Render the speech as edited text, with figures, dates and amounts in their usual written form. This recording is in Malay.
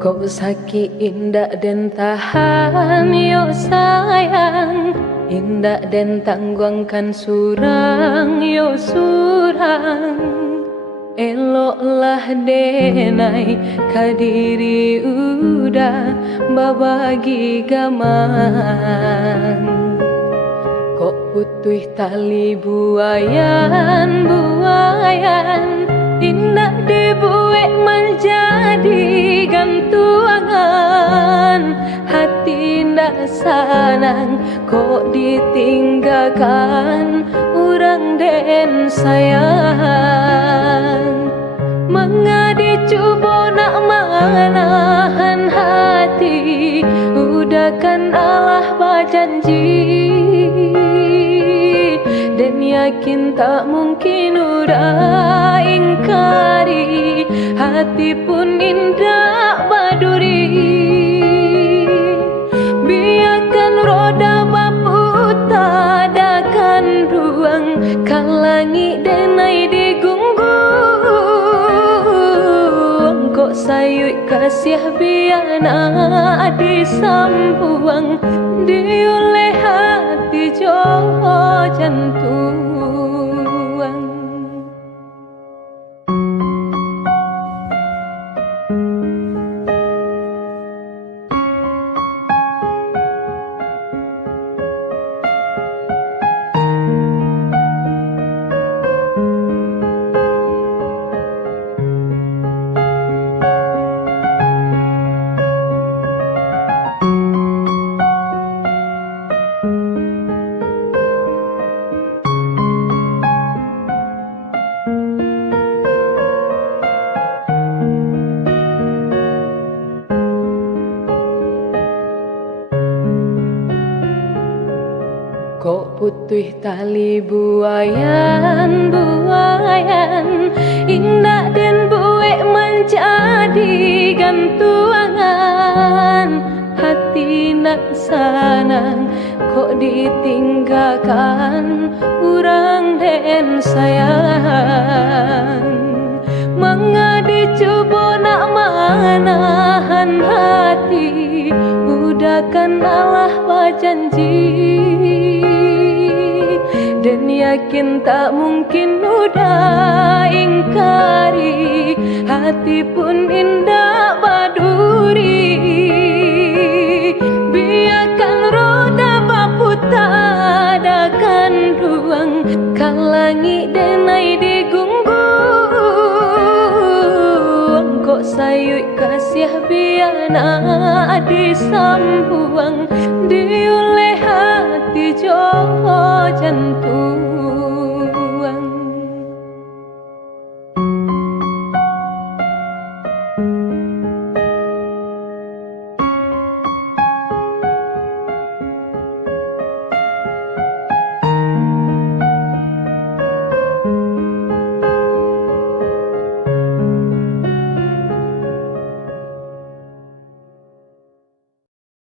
Kok sakit indah dan tahan yo sayang, indah dan tangguangkan surang yo surang. Eloklah denai kadiri udah babagi gaman. Kok putih tali buayan buayan, indah dibuat menjadi gantungan. Hati ndak sanang kok ditinggalkan urang den sayang. Mengadi cuba nak menahan hati, udah kan Allah berjanji, dan yakin tak mungkin udah ingkari, hati pun indah baduri. Biarkan roda berputar takkan ruang, kan langit denai digunggung. Kok sayut kasih biana disambuang, dioleh hati jowo jantung. Kok putih tali buayan buayan, indah dan buek menjadi gantungan. Hati nak sanang kok ditinggalkan urang den sayang. Mengadi cuba nak menahan hati, udah kan Allah berjanji, dan yakin tak mungkin udah ingkari, hati pun indah baduri. Biarkan roda berputar takkan ruang, kan langit denai digunggung. Kok sayut kasih biana disambuang, dioleh hati jowo jantung.